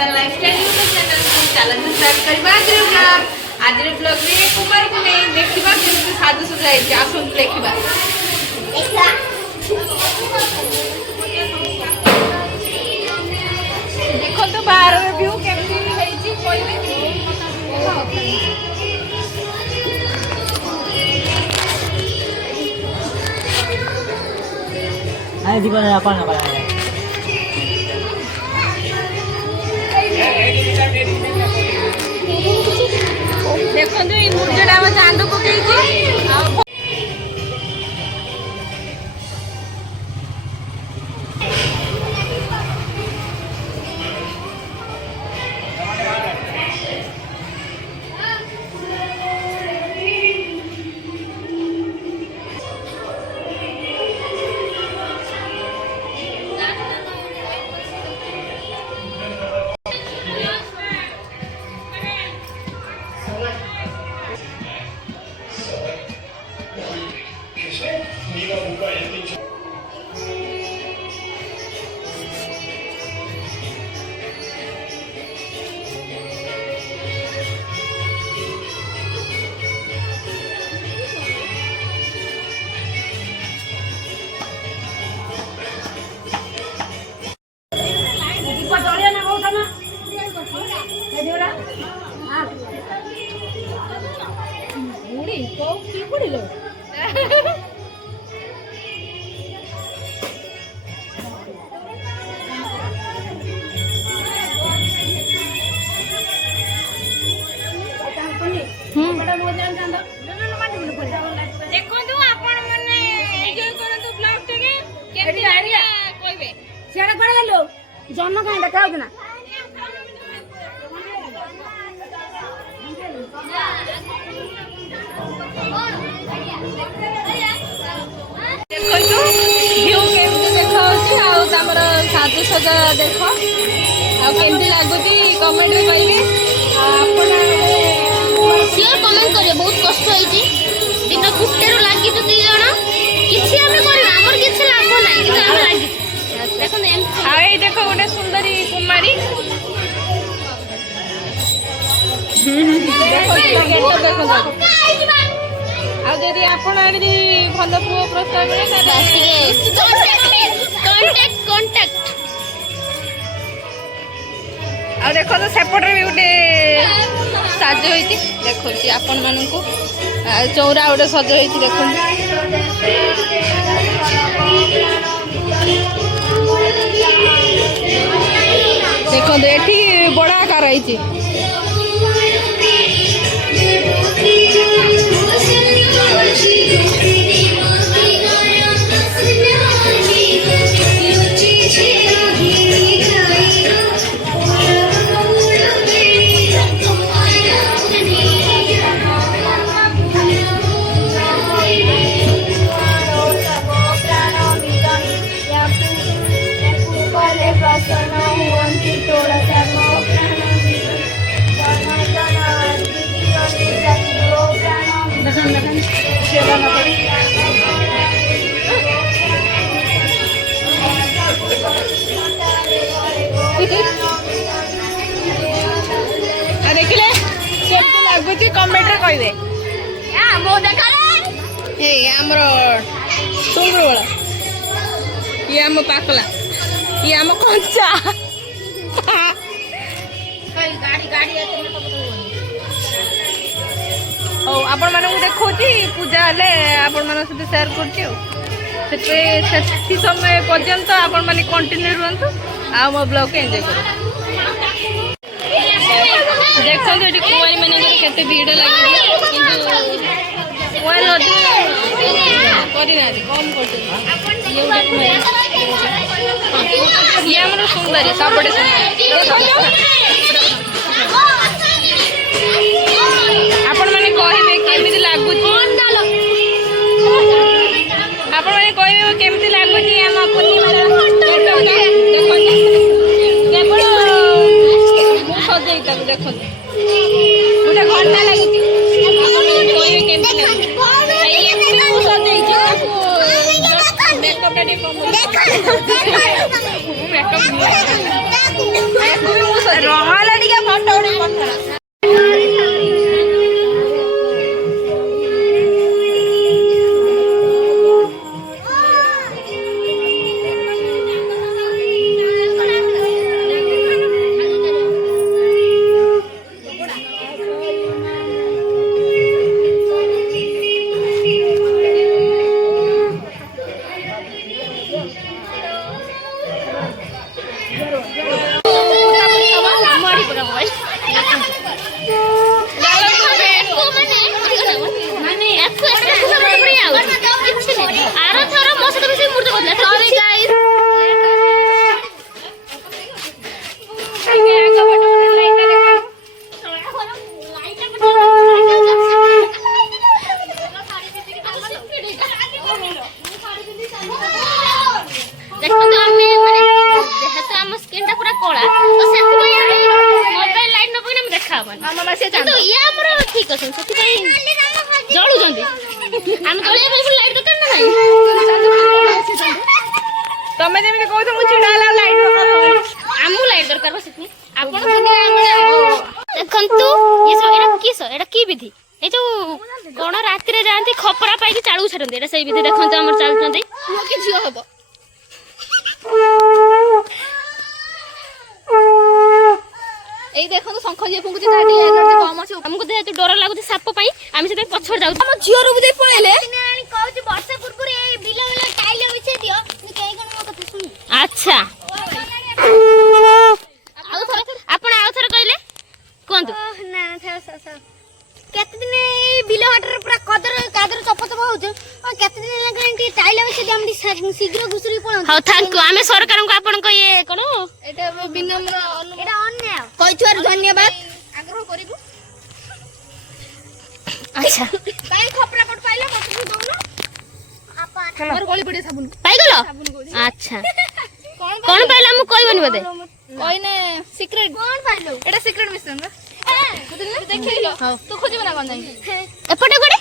ममता lifestyle YouTube channel को channel subscribe करबा आज ब्लॉग रे कुमार को नहीं देखिबा केमती साधु सजाई छै आसुन देखिबा देखो तो बाहर व्यू केमती होई छी कोइबे आए जीवन अपन अपन देखो जो ये मुर्जड़ा में चांद पकई छी देखो आपण माने एन्जॉय करंतु ब्लॉग टेके केमती आरिया कोइबे सेडा पड़ गेलो जन्न कांडा खाउ ना देखो तो व्यू केमती देखा होची आ तमर साजु सजा देखो आ केमती लागुती कमेंट रे कहिबे आपण शेयर कमेंट करे बहुत कष्ट होइची दिन कुटेरो लागि तो 2 जण किछि हमें करना हमर किछि लाभ नै कि हम लागि देखो एम आए देखो गोटे सुंदरी कुमारी देखो देखो आ जदि आपण आडी भल पुओ प्रस्ताव मिले कांटेक्ट आ देखो तो सेपटे भी गोटे सज होती देखो आपण मान को चौरा गोटे सज होती देखो देखो ये बड़ा आकार है देखिले केमती लागुची कमेंट रे कहिबे आ मो देखा ए हमरो टुंगुर वाला ये हम पाकला ये हम कंचा कई गाड़ी गाड़ी ओ आपण माने देखोची पूजा हले आपण माने सहित शेयर करची से समय पर्यंत आपण माने कंटिन्यू रहंतु आ मो ब्लॉग के एंजॉय करो देखो ये कुआरी मैंने केते भीड़ लगी किंतु कुआरी अधिक करी कम कर ये हमर सुंदर सबडे आपण माने कहिबे केमिति लागुची आपण माने कहिबे केमिति लागुची हम पूर्णिमा सजेई तक देखो गोटे घंटा लगुच कहिबे केमिति सजेई मेकअप टा मेकअप ରହଲା ଟିକେ ଫଟୋ ଉଠେଇ ପଠା। ତମେ ଯେମିତି କହୁଛ ମୁଁ ଛିଡ଼ା ହେଲା ଲାଇଟ୍ ଆମକୁ ଲାଇଟ୍ ଦରକାର ବା ସେଥିପାଇଁ ଆପଣ ଦେଖନ୍ତୁ ଏଇଟା କି ବିଧି ଏ ଯୋଉ କଣ ରାତିରେ ଯାଆନ୍ତି ଖପରା ପାଇକି ଚାଳକୁ ଛାଡ଼ନ୍ତି ଏଇଟା ସେଇ ବିଧି ଦେଖନ୍ତୁ ଆମର ଚାଲୁଛନ୍ତି କି ଝିଅ ହବ ଏଇ ଦେଖନ୍ତୁ ଶଙ୍ଖ ଯିଏ ଫୁଙ୍କୁଛି ତା ଟିକେ ଏନର୍ଜି କମ ଅଛି ଆମକୁ ଯେହେତୁ ଡର ଲାଗୁଛି ସାପ ପାଇଁ ଆମେ ସେଥିପାଇଁ ପଛରେ ଯାଉଛୁ ଆମ ଝିଅରୁ ବି ପଳେଇଲେ କହୁଛି ବର୍ଷା ପୂର୍ବରୁ ଏଇ ବିଲ ଟାଇଲ ବିଛେଇ ଦିଅ କେହି କଣ ମୋ କଥା ଶୁଣି ଆଚ୍ଛା ଆପଣ ଆଉ ଥରେ କହିଲେ କୁହନ୍ତୁ ନା କେତେ ଦିନ ଏଇ ବିଲ ହାଟରେ ପୁରା କାଦର ଚପଚପ ହଉଛୁ ଆଉ କେତେ ଦିନ ହେଲା ଏମିତି ଟାଇଲ ବିଛେଇ ଦିଅ ଆମେ ଶୀଘ୍ର ଘୁଷୁରି ପଳାନ୍ତୁ ହଉ ଥ୍ୟାଙ୍କ ୟୁ ଆମେ ସରକାରଙ୍କୁ ଆପଣଙ୍କ ଇଏ କଣ ଏଇଟା ବିନମ୍ର ଏଇଟା ଅନ୍ୟାୟ କହିଥିବାରୁ ଧନ୍ୟବାଦ ଆଗ୍ରହ କରିବୁ ଆଚ୍ଛା କାଇଁ ଖପରା ପଟ ପାଇଲା ମତେ ବି ଦଉନ ମୋର ଗଳି ପଡିଆ ସାବୁନ ପାଇଗଲ ଆଚ୍ଛା କଣ ପାଇଲା ମୁଁ କହିବନି ବୋଧେ କହିନେ ସିକ୍ରେଟ କଣ ପାଇଲୁ ଏଟା ସିକ୍ରେଟ ମିଶନ ବା ଦେଖିଲ ତୁ ଖୋଜିବ ନା କଣ ଯାଇକି ଏପଟେ ଗୋଟେ